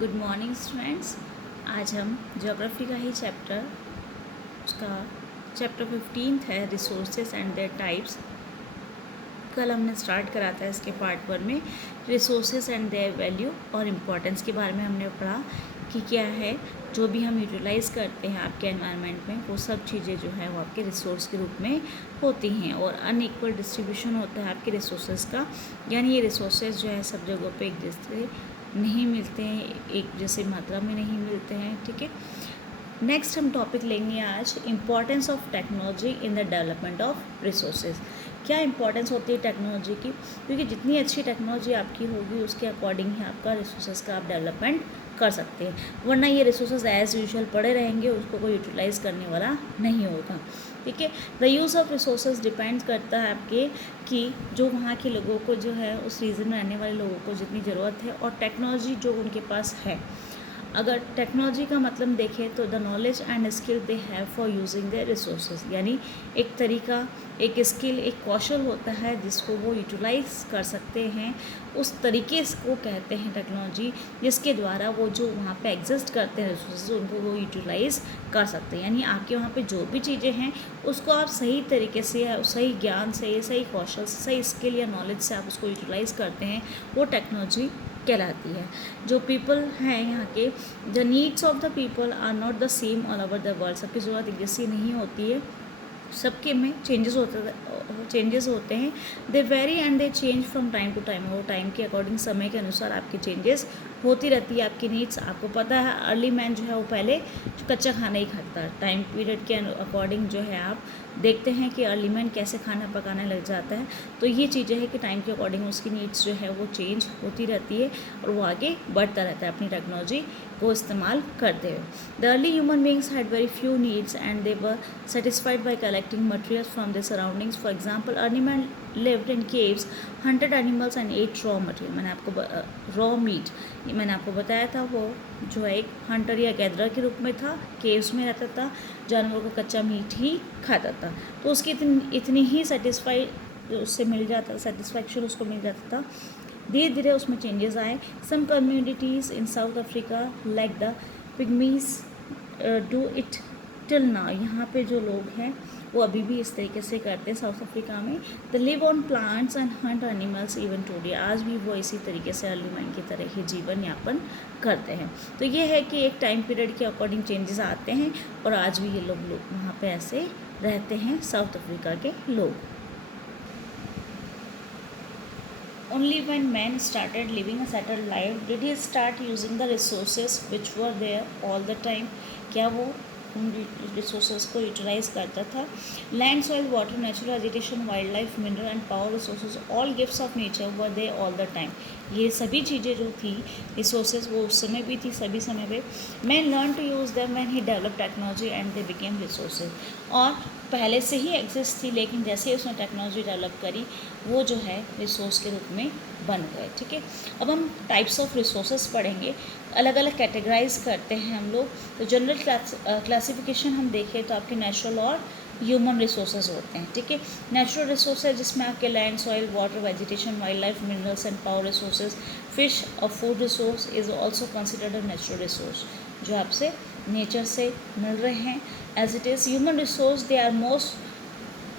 Good morning students. आज हम geography का ही चैप्टर उसका चैप्टर 15 है रिसोर्सेज एंड देयर टाइप्स। कल हमने स्टार्ट करा था इसके पार्ट 1 में रिसोर्सेज एंड देयर वैल्यू और इम्पोर्टेंस के बारे में हमने पढ़ा कि क्या है जो भी हम यूटिलाइज़ करते हैं आपके एनवायरनमेंट में वो सब चीज़ें जो है वो आपके रिसोर्स के रूप में होती हैं और अनइक्वल डिस्ट्रीब्यूशन होता है आपके रिसोर्सेज का, यानी ये रिसोर्सेज जो है सब जगहों पे एक जैसे नहीं मिलते हैं, एक जैसे मात्रा में नहीं मिलते हैं। ठीक है, नेक्स्ट हम टॉपिक लेंगे आज importance of technology in the development of resources. क्या इंपॉर्टेंस होती है टेक्नोलॉजी की, क्योंकि जितनी अच्छी टेक्नोलॉजी आपकी होगी उसके अकॉर्डिंग ही आपका रिसोर्सेज का आप डेवलपमेंट कर सकते हैं, वरना ये रिसोर्सेज एज यूजुअल पड़े रहेंगे, उसको कोई यूटिलाइज़ करने वाला नहीं होगा। ठीक है, the use of resources depend करता है आपके कि जो वहाँ के लोगों को जो है उस रीजन में रहने वाले लोगों को जितनी ज़रूरत है और टेक्नोलॉजी जो उनके पास है। अगर टेक्नोलॉजी का मतलब देखें तो the knowledge and skill they have for using the resources, यानी एक तरीका, एक स्किल, एक कौशल होता है जिसको वो यूटिलाइज कर सकते हैं। उस तरीके को कहते हैं टेक्नोलॉजी, जिसके द्वारा वो जो वहाँ पे एग्जिस्ट करते हैं रिसोर्सेज उनको वो यूटिलाइज कर सकते हैं। यानी आपके वहाँ पे जो भी चीज़ें हैं उसको आप सही तरीके से, सही ज्ञान से, सही कौशल से, सही स्किल या नॉलेज से आप उसको यूटिलाइज करते हैं, वो टेक्नोलॉजी कहलाती है। जो पीपल हैं यहाँ के, the needs of the people are not the same all over the world. सबकी ज़रूरत एक जैसी नहीं होती है, सबके में चेंजेस होते हैं। They vary and they change from time to time. वो टाइम के अकॉर्डिंग, समय के अनुसार आपकी चेंजेस होती रहती है। आपकी नीड्स, आपको पता है अर्ली मैन जो है वो पहले कच्चा खाना ही खाता है। टाइम पीरियड के अकॉर्डिंग जो है आप देखते हैं कि अर्ली मैन कैसे खाना पकाने लग जाता है। तो ये चीज़ें हैं कि टाइम के अकॉर्डिंग उसकी नीड्स जो है वो चेंज होती रहती है और वो आगे बढ़ता रहता है अपनी टेक्नोलॉजी को इस्तेमाल करते हुए। The early human beings had very few needs and they were satisfied by collecting materials from the surroundings. For example, early man lived in caves, hunted animals and ate raw material. मैंने आपको raw meat, मैंने आपको बताया था, वो जो है एक हंटर या गैदरर के रूप में था, केव्स में रहता था, जानवरों का कच्चा मीट ही खाता था। तो उसकी इतनी ही सेटिस्फाइड उससे मिल जाता, सेटिस्फैक्शन उसको मिल जाता था। धीरे धीरे उसमें चेंजेस आए। Some communities in South Africa like the pygmies do it till now. यहाँ पे जो लोग हैं वो अभी भी इस तरीके से करते हैं साउथ अफ्रीका में। The live on plants and Hunt animals even today. आज भी वो इसी तरीके से अर्ली मैन की तरह ही जीवन यापन करते हैं। तो ये है कि एक टाइम पीरियड के अकॉर्डिंग चेंजेस आते हैं और आज भी ये लोग वहाँ पे ऐसे रहते हैं, साउथ अफ्रीका के लोग। Only when man started living a settled life did he start using the resources which were there all the time. क्या वो उन रिसोर्सेज को यूटिलाइज करता था? Land, soil, water, natural vegetation, wild life, mineral and power resources, all gifts of nature were they all the time. ये सभी चीज़ें जो थी रिसोर्सेज वो उस समय भी थी, सभी समय पे। Man learn to use them when he develop technology and they became resources. और पहले से ही एग्जिस्ट थी, लेकिन जैसे ही उसने टेक्नोलॉजी डेवलप करी वो जो है रिसोर्स के रूप में बन गए। ठीक है, अब हम टाइप्स ऑफ रिसोर्सेज पढ़ेंगे, अलग अलग कैटेगराइज करते हैं हम लोग। तो जनरल क्लासिफिकेशन हम देखें तो आपके नेचुरल और ह्यूमन रिसोर्सेज होते हैं। ठीक है, नेचुरल रिसोर्सेज जिसमें आपके land, soil, water, vegetation, wildlife, minerals and power resources. Fish और food resource is also considered a natural resource, जो आपसे नेचर से मिल रहे हैं as it is. Human resource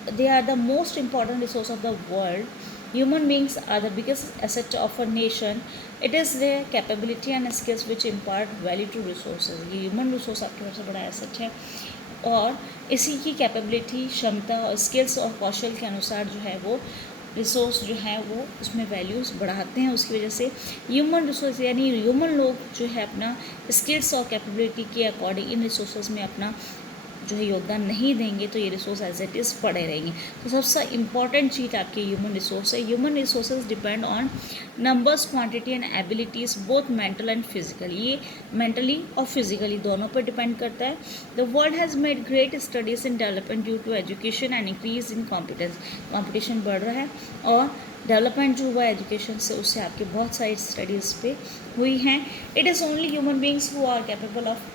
they are the most important resource of the world. Human beings are the biggest asset of a nation. It is their capability and skills which impart value to resources. ये human resource आपके सबसे बड़ा asset है और इसी की capability, क्षमता और स्किल्स और कौशल के अनुसार जो है वो रिसोर्स जो है वो उसमें वैल्यूज़ बढ़ाते हैं। उसकी वजह से ह्यूमन रिसोर्स यानी ह्यूमन लोग जो है अपना स्किल्स और कैपेबिलिटी के अकॉर्डिंग इन रिसोर्सेज में अपना जो है योगदान नहीं देंगे तो ये रिसोर्स एज इट इज़ पड़े रहेंगे। तो सबसे इम्पॉर्टेंट चीज़ आपकी ह्यूमन रिसोर्स है। Human resources depend on numbers, quantity and abilities, both mental and physically. ये मेंटली और फिजिकली दोनों पर डिपेंड करता है। The world has made great studies in development due to education and increase in competence. Competition बढ़ रहा है और डेवलपमेंट जो हुआ एजुकेशन से, उससे आपकी बहुत सारी स्टडीज़ पे हुई हैं। It is only human beings who are capable of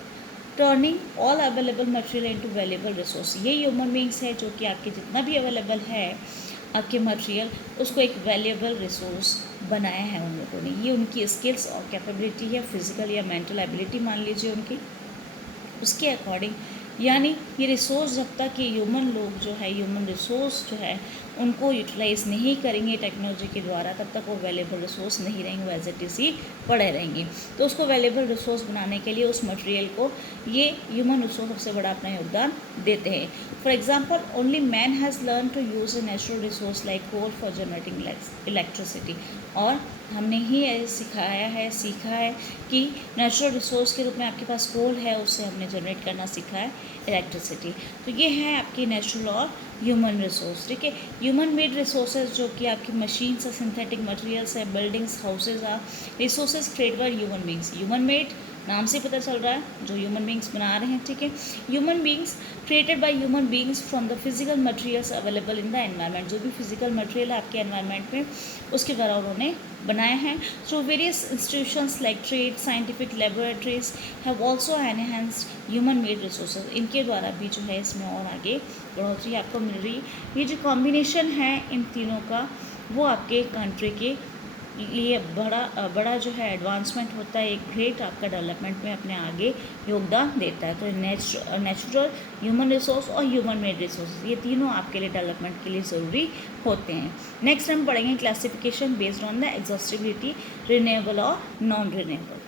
turning all available material into valuable resource. ये ह्यूमन बींग्स है जो कि आपके जितना भी अवेलेबल है आपके मटेरियल, उसको एक वैल्यूएबल रिसोर्स बनाया है उन लोगों ने। ये उनकी स्किल्स और कैपेबिलिटी है, फिजिकल या मेंटल एबिलिटी मान लीजिए उनकी, उसके अकॉर्डिंग। यानी ये रिसोर्स जब तक ये ह्यूमन लोग जो है, ह्यूमन रिसोर्स जो है उनको यूटिलाइज नहीं करेंगे टेक्नोलॉजी के द्वारा, तब तक वो वैल्यूएबल रिसोर्स नहीं रहेंगे, वो एज इट इज़ ही पड़े रहेंगे। तो उसको वैल्यूएबल रिसोर्स बनाने के लिए उस मटेरियल को ये ह्यूमन रिसोर्स सबसे बड़ा अपना योगदान देते हैं। For example, only man has learn to use a natural resource like coal for generating electricity. और हमने ही सिखाया है, सीखा है कि नेचुरल रिसोर्स के रूप में आपके पास कोल है, उससे हमने जनरेट करना सीखा है इलेक्ट्रिसिटी। तो ये है आपकी नेचुरल और ह्यूमन रिसोर्स। ठीक है, ह्यूमन मेड रिसोर्सेज जो कि आपकी मशीन्स है, सिंथेटिक मटेरियल्स है, buildings, houses are resources created by human beings. Human made नाम से पता चल रहा है जो ह्यूमन बींग्स बना रहे हैं। ठीक है, human beings created by human beings from the physical materials available in the environment. जो भी फिजिकल मटेरियल है आपके एनवायरनमेंट में, उसके द्वारा उन्होंने बनाए हैं। Through various institutions like trade, scientific laboratories have also enhanced human made resources. इनके द्वारा भी जो है इसमें और आगे बढ़ोतरी आपको मिल रही है। ये जो कॉम्बिनेशन है इन तीनों का, वो आपके कंट्री के लिए बड़ा जो है एडवांसमेंट होता है, एक ग्रेट आपका डेवलपमेंट में अपने आगे योगदान देता है। तो नेचुरल, ह्यूमन रिसोर्स और ह्यूमन मेड रिसोर्स, ये तीनों आपके लिए डेवलपमेंट के लिए ज़रूरी होते हैं। नेक्स्ट हम पढ़ेंगे classification based on the exhaustibility, renewable और नॉन रिन्यूएबल।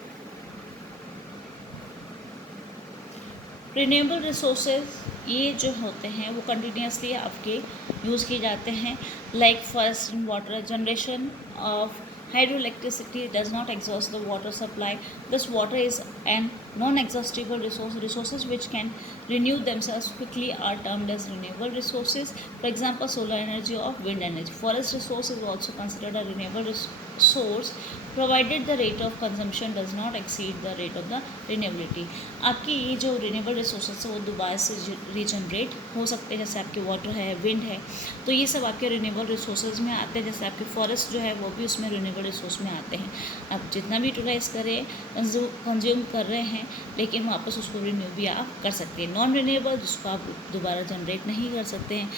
रिन्यूएबल रिसोर्सेज ये जो होते हैं वो कंटिन्यूसली आपके यूज़ किए जाते हैं, like first water generation of hydroelectricity does not exhaust the water supply. This water is an non-exhaustible resource. Resources which can renew themselves quickly are termed as renewable resources. For example, solar energy or wind energy. Forest resource is also considered a renewable source provided the rate of consumption does not exceed the rate of the renewability. आपकी ये जो renewable resources है वो दोबारा से regenerate हो सकते हैं, जैसे आपके वाटर है, विंड है, तो ये सब आपके रिन्यूएबल रिसोर्सेज में आते हैं। जैसे आपके फॉरेस्ट जो है वो भी उसमें रिन्यूएबल रिसोर्स में आते हैं। आप जितना भी यूटिलाइज करें, कंज्यूम कर रहे हैं, लेकिन वापस उसको रिन्यू भी आप कर सकते हैं। नॉन रिन्यूएबल जिसको आप दोबारा जनरेट नहीं कर सकते हैं,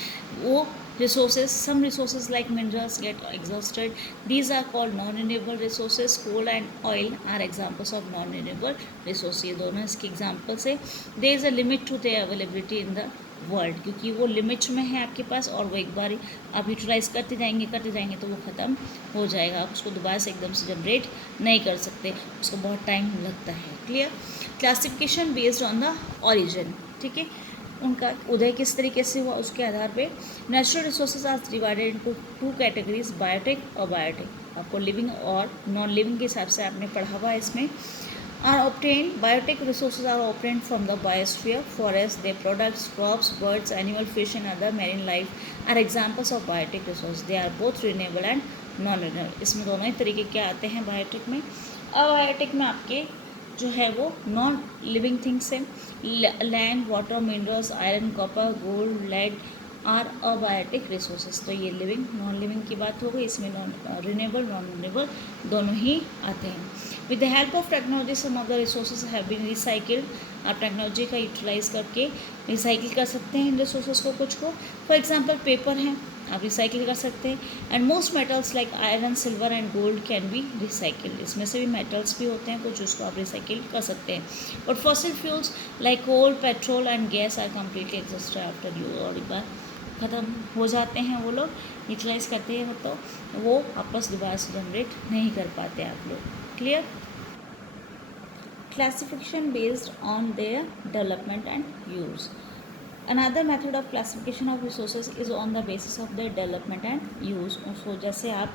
वो resources, some resources like minerals get exhausted, these are called non-renewable resources. Coal and oil are examples of non-renewable resources. ये दोनों इसके examples है। there is a limit to their availability in the world, क्योंकि वो limit में है आपके पास, और वो एक बार आप यूटिलाइज करते जाएंगे तो वो ख़त्म हो जाएगा। आप उसको दोबारा से एकदम से जनरेट नहीं कर सकते, उसको बहुत टाइम लगता है। Clear? Classification based on the origin. ठीक है, उनका उदय किस तरीके से हुआ उसके आधार पे। Natural resources are divided into 2 categories, biotic और बायोटिक। आपको लिविंग और नॉन लिविंग के हिसाब से आपने पढ़ा हुआ है इसमें। Are obtain, biotic resources are obtain from the biosphere, forest, they products, crops, birds, animal, fish and other marine life are examples of biotic resource. They are both renewable and non renewable. इसमें दोनों ही तरीके के आते हैं biotic में। Abiotic में आपके जो है वो नॉन लिविंग थिंग्स है, land, water, minerals, iron, copper, gold, lead are abiotic resources. तो ये लिविंग नॉन लिविंग की बात हो गई। इसमें नॉन रिन्यूएबल नॉन रिन्यूएबल दोनों ही आते हैं। With the help of technology some of the resources have been recycled. आप टेक्नोलॉजी का यूटिलाइज करके रिसाइकिल कर सकते हैं इन रिसोर्सेज को, कुछ को। फॉर एग्जाम्पल पेपर है, आप रिसाइकिल कर सकते हैं। And most metals like iron, silver and gold can be recycled. इसमें से भी मेटल्स भी होते हैं कुछ, उसको आप रिसाइकिल कर सकते हैं। But fossil fuels like coal, petrol and gas are completely exhausted after use. और एक बार ख़त्म हो जाते हैं, वो लोग यूटिलाइज करते हैं तो वो वापस दोबारा से जनरेट नहीं कर पाते आप लोग। Clear? Classification based on their development and use. Another method of classification of resources is on the basis of their development and use. उसको जैसे आप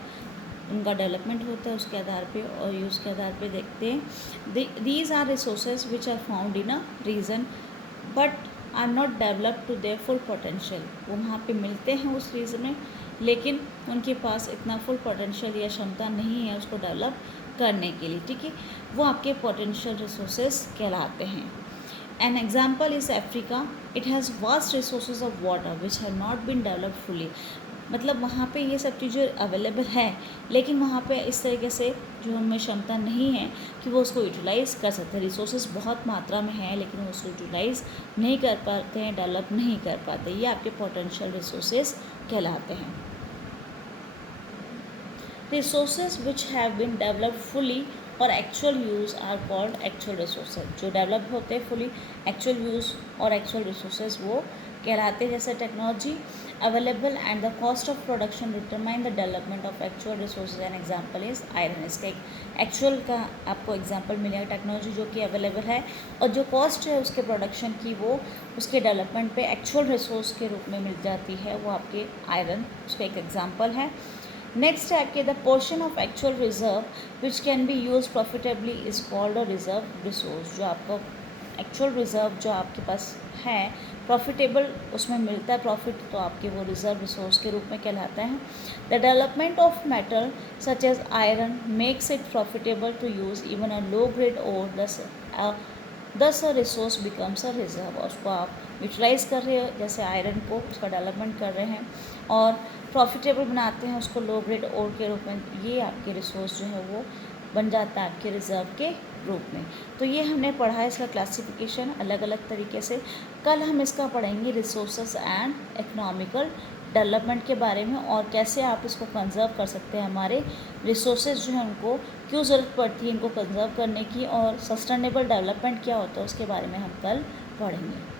उनका डेवलपमेंट होता है उसके आधार पे और यूज़ के आधार पे देखते हैं। These are resources which are found in a region but are not developed to their full potential. वो वहाँ पे मिलते हैं उस रीजन में, लेकिन उनके पास इतना फुल पोटेंशियल या क्षमता नहीं है उसको डेवलप करने के लिए। ठीक है, वो आपके पोटेंशियल रिसोर्सेज कहलाते हैं। An example is Africa. It has vast resources of water which have not been developed fully. मतलब वहाँ पे ये सब चीज़ें अवेलेबल है, लेकिन वहाँ पे इस तरीके से जो हमें क्षमता नहीं है कि वो उसको यूटिलाइज़ कर सकते हैं। रिसोर्सेज बहुत मात्रा में है लेकिन वो उसको यूटिलाइज़ नहीं कर पाते हैं, डेवलप नहीं कर पाते। ये आपके पोटेंशियल रिसोर्सेज कहलाते हैं। Resources which have been developed fully और actual use are called actual resources. जो डेवलप होते हैं फुली, एक्चुअल यूज़ और एक्चुअल रिसोर्सेज वो कहलाते हैं। जैसे technology available and the cost of production determine the development of actual resources. An example is iron. इसका एक एक्चुअल का आपको एग्जांपल मिलेगा, टेक्नोलॉजी जो कि अवेलेबल है और जो कॉस्ट है उसके प्रोडक्शन की वो उसके डेवलपमेंट पे एक्चुअल रिसोर्स के रूप में मिल जाती है, वो आपके आयरन उसका एक एग्जांपल है। नेक्स्ट है आपके the portion of actual reserve which can be use profitably is called a reserve resource. जो आपको एक्चुअल रिजर्व जो आपके पास है प्रॉफिटेबल उसमें मिलता है प्रॉफिट, तो आपके वो रिजर्व रिसोर्स के रूप में कहलाता है। The development of metal such as iron makes it profitable to use even a low grade और thus a resource becomes a reserve. और उसको आप यूटिलाइज़ कर रहे हो, जैसे आयरन को उसका डेवलपमेंट कर रहे हैं और प्रॉफिटेबल बनाते हैं उसको लो ग्रेड ओर के रूप में, ये आपके रिसोर्स जो है वो बन जाता है आपके रिजर्व के रूप में। तो ये हमने पढ़ा है इसका क्लासिफिकेशन अलग अलग तरीके से। कल हम इसका पढ़ेंगे रिसोर्सेज एंड इकोनॉमिकल डेवलपमेंट के बारे में और कैसे आप इसको कंजर्व कर सकते हैं। हमारे रिसोर्सेज जो हैं उनको क्यों ज़रूरत पड़ती है इनको कंजर्व करने की, और सस्टेनेबल डेवलपमेंट क्या होता है उसके बारे में हम कल पढ़ेंगे।